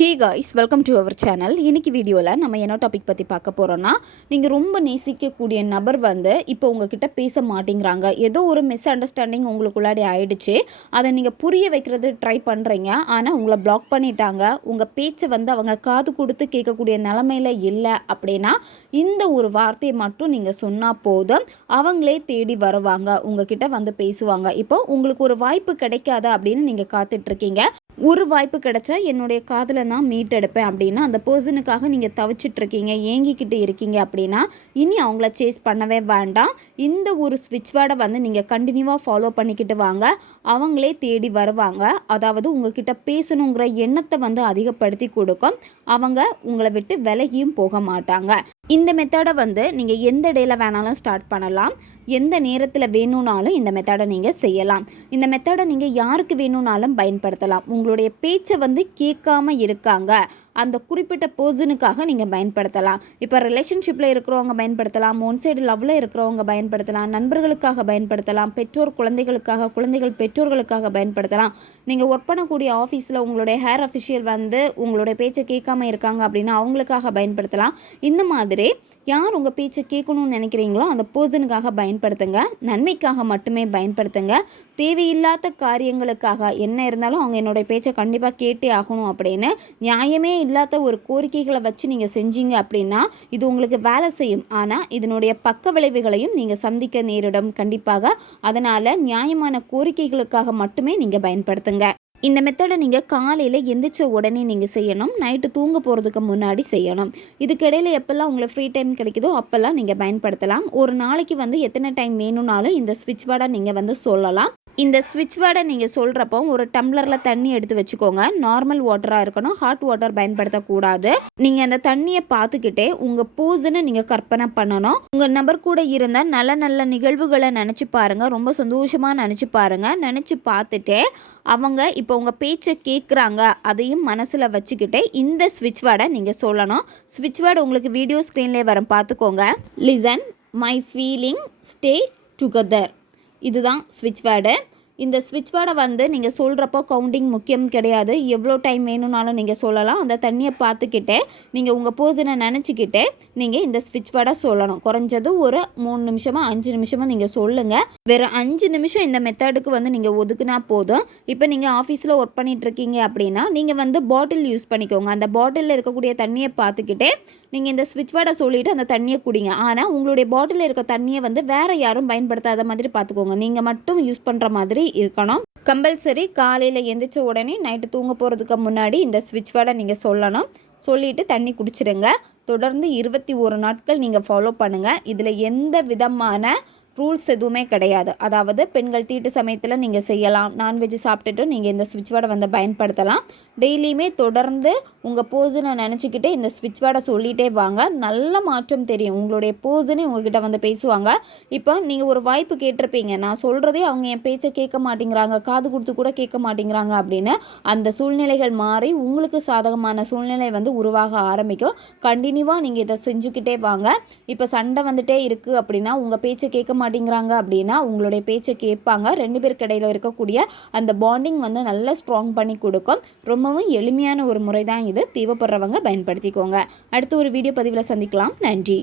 Hey guys welcome to our channel இன்றைக்கி வீடியோவில் நம்ம என்ன டாபிக் பற்றி பார்க்க போகிறோன்னா நீங்கள் ரொம்ப நேசிக்கக்கூடிய நபர் வந்து இப்போ உங்ககிட்ட பேச மாட்டேங்கிறாங்க. ஏதோ ஒரு மிஸ் அண்டர்ஸ்டாண்டிங் உங்களுக்குள்ளாடி ஆயிடுச்சு. அதை நீங்கள் புரிய வைக்கிறது ட்ரை பண்ணுறீங்க ஆனால் உங்களை பிளாக் பண்ணிட்டாங்க. உங்கள் பேச்சை வந்து அவங்க காது கொடுத்து கேட்கக்கூடிய நிலமையில இல்லை அப்படின்னா இந்த ஒரு வார்த்தையை மட்டும் நீங்கள் சொன்னால் போதும். அவங்களே தேடி வருவாங்க. உங்ககிட்ட வந்து பேசுவாங்க. இப்போ உங்களுக்கு ஒரு வாய்ப்பு கிடைக்காதா அப்படின்னு நீங்கள் காத்துட்ருக்கீங்க ஒரு வாய்ப்பு கிடைச்சா என்னுடைய காதில் நான் மீட் எடுப்பேன் அப்படின்னா அந்த பர்சனுக்காக நீங்கள் தவிச்சிட்ருக்கீங்க ஏங்கிக்கிட்டு இருக்கீங்க அப்படின்னா இனி அவங்கள சேஸ் பண்ணவே வேண்டாம். இந்த ஒரு ஸ்விட்ச் வேர்டை வந்து நீங்கள் கண்டினியூவாக ஃபாலோ பண்ணிக்கிட்டு வாங்க. அவங்களே தேடி வருவாங்க. அதாவது உங்ககிட்ட பேசணுங்கிற எண்ணத்தை வந்து அதிகப்படுத்தி கொடுக்கும். அவங்க உங்களை விட்டு விலகியும் போக மாட்டாங்க. இந்த மெத்தடை வந்து நீங்கள் எந்த டேல வேணாலும் ஸ்டார்ட் பண்ணலாம். எந்த நேரத்தில் வேணும்னாலும் இந்த மெத்தடை நீங்கள் செய்யலாம். இந்த மெத்தடை நீங்கள் யாருக்கு வேணும்னாலும் பயன்படுத்தலாம். உங்களுடைய பேச்சை வந்து கேட்காம இருக்காங்க. அந்த குறிப்பிட்ட பர்சனுக்காக நீங்கள் பயன்படுத்தலாம். இப்போ ரிலேஷன்ஷிப்பில் இருக்கிறவங்க பயன்படுத்தலாம். ஒன் சைடு லவ்வில் இருக்கிறவங்க பயன்படுத்தலாம். நண்பர்களுக்காக பயன்படுத்தலாம். பெற்றோர் குழந்தைகளுக்காக குழந்தைகள் பெற்றோர்களுக்காக பயன்படுத்தலாம். நீங்கள் ஒர்க் பண்ணக்கூடிய ஆஃபீஸில் உங்களுடைய ஹேர் அஃபிஷியல் வந்து உங்களுடைய பேச்சை கேட்காம இருக்காங்க அப்படின்னா அவங்களுக்காக பயன்படுத்தலாம். இந்த மாதிரி யார் உங்கள் பேச்சை கேட்கணும்னு நினைக்கிறீங்களோ அந்த பர்சனுக்காக பயன்படுத்துங்க. நன்மைக்காக மட்டுமே பயன்படுத்துங்க. தேவையில்லாத காரியங்களுக்காக என்ன இருந்தாலும் அவங்க என்னுடைய பேச்சை கண்டிப்பாக கேட்டே ஆகணும் அப்படின்னு நியாயமே இல்லாத ஒரு கோரிக்கைகளை வச்சு நீங்கள் செஞ்சீங்க அப்படின்னா இது உங்களுக்கு வேலை செய்யும். ஆனால் இதனுடைய பக்க விளைவுகளையும் நீங்கள் சந்திக்க நேரிடும் கண்டிப்பாக. அதனால் நியாயமான கோரிக்கைகளுக்காக மட்டுமே நீங்கள் பயன்படுத்துங்க. இந்த மெத்தடை நீங்கள் காலையில் எந்திரிச்ச உடனே நீங்கள் செய்யணும். நைட்டு தூங்க போகிறதுக்கு முன்னாடி செய்யணும். இதுக்கிடையில் எப்போல்லாம் உங்களுக்கு ஃப்ரீ டைம் கிடைக்குதோ அப்போல்லாம் நீங்கள் பயன்படுத்தலாம். ஒரு நாளைக்கு வந்து எத்தனை டைம் வேணும்னாலும் இந்த ஸ்விட்ச் வேர்டை நீங்கள் வந்து சொல்லலாம். இந்த ஸ்விட்ச் வேர்டை நீங்கள் சொல்கிறப்போ ஒரு டம்ளரில் தண்ணி எடுத்து வச்சுக்கோங்க. நார்மல் வாட்டராக இருக்கணும். ஹாட் வாட்டர் பயன்படுத்தக்கூடாது. நீங்கள் அந்த தண்ணியை பார்த்துக்கிட்டே உங்கள் போஸுன்னு நீங்கள் கற்பனை பண்ணணும். உங்கள் நபர் கூட இருந்த நல்ல நல்ல நிகழ்வுகளை நினச்சி பாருங்கள் ரொம்ப சந்தோஷமாக நினச்சி பாருங்கள் நினச்சி பார்த்துட்டே அவங்க இப்போ உங்கள் பேச்சை கேட்குறாங்க அதையும் மனசில் வச்சுக்கிட்டே இந்த ஸ்விட்ச் வேர்டை நீங்கள் சொல்லணும். ஸ்விட்ச் வேர்டு உங்களுக்கு வீடியோ ஸ்க்ரீன்லேயே வரும். பார்த்துக்கோங்க listen my feeling stay together இதுதான் ஸ்விட்ச் வேர்டு இந்த ஸ்விட்ச் வேர்டை வந்து நீங்கள் சொல்கிறப்போ கவுண்டிங் முக்கியம் கிடையாது. எவ்வளோ டைம் வேணும்னாலும் நீங்கள் சொல்லலாம். அந்த தண்ணியை பார்த்துக்கிட்டே நீங்கள் உங்கள் பர்சனை நினச்சிக்கிட்டே நீங்கள் இந்த ஸ்விட்ச் வேர்டை சொல்லணும். குறைஞ்சது ஒரு மூணு நிமிஷமாக அஞ்சு நிமிஷமாக நீங்கள் சொல்லுங்கள் வெறும் அஞ்சு நிமிஷம் இந்த மெத்தடுக்கு வந்து நீங்கள் ஒதுக்குனா போதும். இப்போ நீங்கள் ஆஃபீஸில் ஒர்க் பண்ணிகிட்ருக்கீங்க அப்படின்னா நீங்கள் வந்து பாட்டில் யூஸ் பண்ணிக்கோங்க. அந்த பாட்டிலில் இருக்கக்கூடிய தண்ணியை பார்த்துக்கிட்டே நீங்கள் இந்த ஸ்விட்ச் வார்டை சொல்லிவிட்டு அந்த தண்ணியை குடிங்க. ஆனால் உங்களுடைய பாட்டிலில் இருக்க தண்ணியை வந்து வேறு யாரும் பயன்படுத்தாத மாதிரி பார்த்துக்கோங்க நீங்கள் மட்டும் யூஸ் பண்ணுற மாதிரி இருக்கணும். கம்பல்சரி காலையில் எந்திரிச்ச உடனே நைட்டு தூங்க போகிறதுக்கு முன்னாடி இந்த ஸ்விட்ச் வேர்டை நீங்கள் சொல்லணும். சொல்லிவிட்டு தண்ணி குடிச்சிடுங்க தொடர்ந்து இருபத்தி ஒரு நாட்கள் நீங்கள் ஃபாலோ பண்ணுங்கள் இதில் எந்த விதமான ரூல்ஸ் எதுவுமே கிடையாது. அதாவது பெண்கள் தீட்டு சமயத்தில் நீங்கள் செய்யலாம். நான்வெஜ் சாப்பிட்டுட்டு நீங்கள் இந்த ஸ்விட்ச் வேர்டை வந்து பயன்படுத்தலாம். டெய்லியுமே தொடர்ந்து உங்கள் போஸனை நினச்சிக்கிட்டு இந்த ஸ்விட்ச் வேர்டை சொல்லிகிட்டே வாங்க. நல்ல மாற்றம் தெரியும். உங்களுடைய போஸனே உங்ககிட்ட வந்து பேசுவாங்க. இப்போ நீங்கள் ஒரு வாய்ப்பு கேட்டிருப்பீங்க. நான் சொல்கிறதே அவங்க என் பேச்சை கேட்க மாட்டேங்கிறாங்க. காது கொடுத்து கூட கேட்க மாட்டேங்கிறாங்க அப்படின்னு. அந்த சூழ்நிலைகள் மாறி உங்களுக்கு சாதகமான சூழ்நிலை வந்து உருவாக ஆரம்பிக்கும். கண்டினியூவாக நீங்கள் இதை செஞ்சுக்கிட்டே வாங்க. இப்போ சண்டை வந்துட்டே இருக்குது அப்படின்னா உங்கள் பேச்சை கேட்க மாட்டேங்கிறாங்க அப்படின்னா உங்களுடைய பேச்சை கேட்பாங்க. ரெண்டு பேருக்கு இடையில இருக்கக்கூடிய அந்த பாண்டிங் வந்து நல்லா ஸ்ட்ராங் பண்ணி கொடுக்கும். ரொம்ப ரொம்பவும் எளிமையான ஒரு முறை தான் இது. தேவைப்படுறவங்க பயன்படுத்திக்கோங்க. அடுத்து ஒரு வீடியோ பதிவில் சந்திக்கலாம். நன்றி.